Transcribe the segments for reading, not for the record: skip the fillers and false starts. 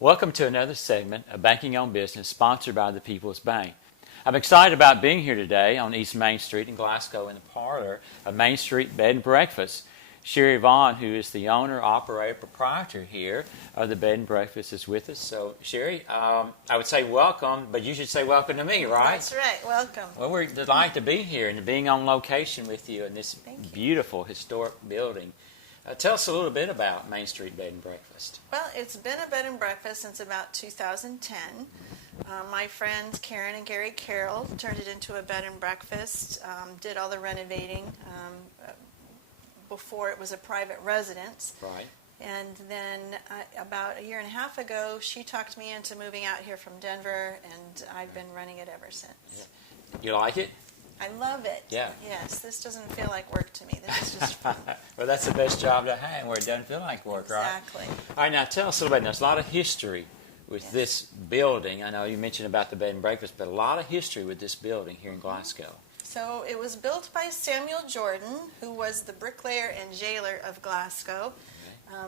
Welcome to another segment of Banking on Business sponsored by the People's Bank. I'm excited about being here today on East Main Street in Glasgow in the parlor of Main Street Bed and Breakfast. Sherry Vaughn, who is the owner, operator, proprietor here of the Bed and Breakfast, is with us. So, Sherry, I would say welcome, but you should say welcome to me, right? That's right. Welcome. Well, we're delighted to be here and being on location with you in this beautiful historic building. Tell us a little bit about Main Street Bed and Breakfast. Well, it's been a bed and breakfast since about 2010. My friends Karen and Gary Carroll turned it into a bed and breakfast, did all the renovating before it was a private residence. Right. And then about a year and a half ago, she talked me into moving out here from Denver, and I've been running it ever since. Yeah. You like it? I love it. Yeah. Yes, this doesn't feel like work to me. This is just fun. Well, that's the best job to have where it doesn't feel like work, right? Exactly. All right, now tell us a little bit. There's a lot of history with this building. I know you mentioned about the bed and breakfast, but a lot of history with this building here in Glasgow. So it was built by Samuel Jordan, who was the bricklayer and jailer of Glasgow. Okay.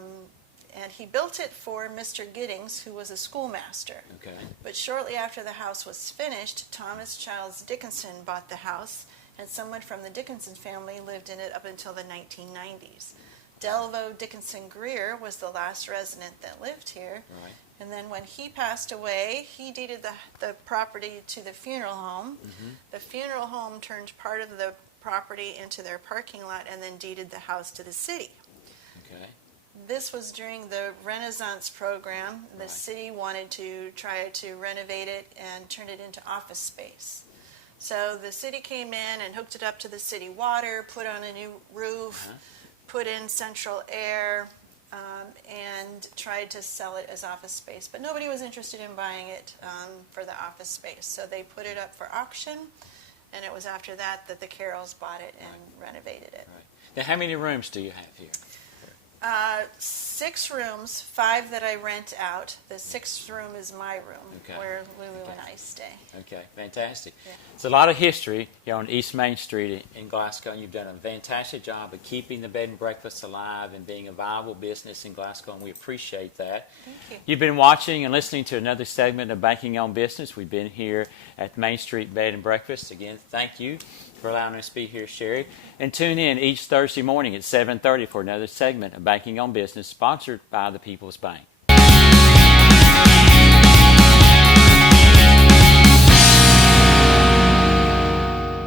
And he built it for Mr. Giddings, who was a schoolmaster. Okay. But shortly after the house was finished, Thomas Childs Dickinson bought the house, and someone from the Dickinson family lived in it up until the 1990s. Delvo Dickinson Greer was the last resident that lived here. Right. And then when he passed away, he deeded the property to the funeral home. Mm-hmm. The funeral home turned part of the property into their parking lot and then deeded the house to the city. Okay. This was during the Renaissance program. The city wanted to try to renovate it and turn it into office space. So the city came in and hooked it up to the city water, put on a new roof, put in central air, and tried to sell it as office space. But nobody was interested in buying it for the office space. So they put it up for auction, and it was after that that the Carrolls bought it and renovated it. Right. Now, how many rooms do you have here? 6 rooms, 5 that I rent out. The 6th room is my room, where Lulu and I stay. Okay, fantastic. Yeah. It's a lot of history here on East Main Street in Glasgow, and you've done a fantastic job of keeping the bed and breakfast alive and being a viable business in Glasgow, and we appreciate that. Thank you. You've been watching and listening to another segment of Banking on Business. We've been here at Main Street Bed and Breakfast. Again, thank you for allowing us to be here, Sherry. And tune in each Thursday morning at 7:30 for another segment of Banking on Business, sponsored by the People's Bank.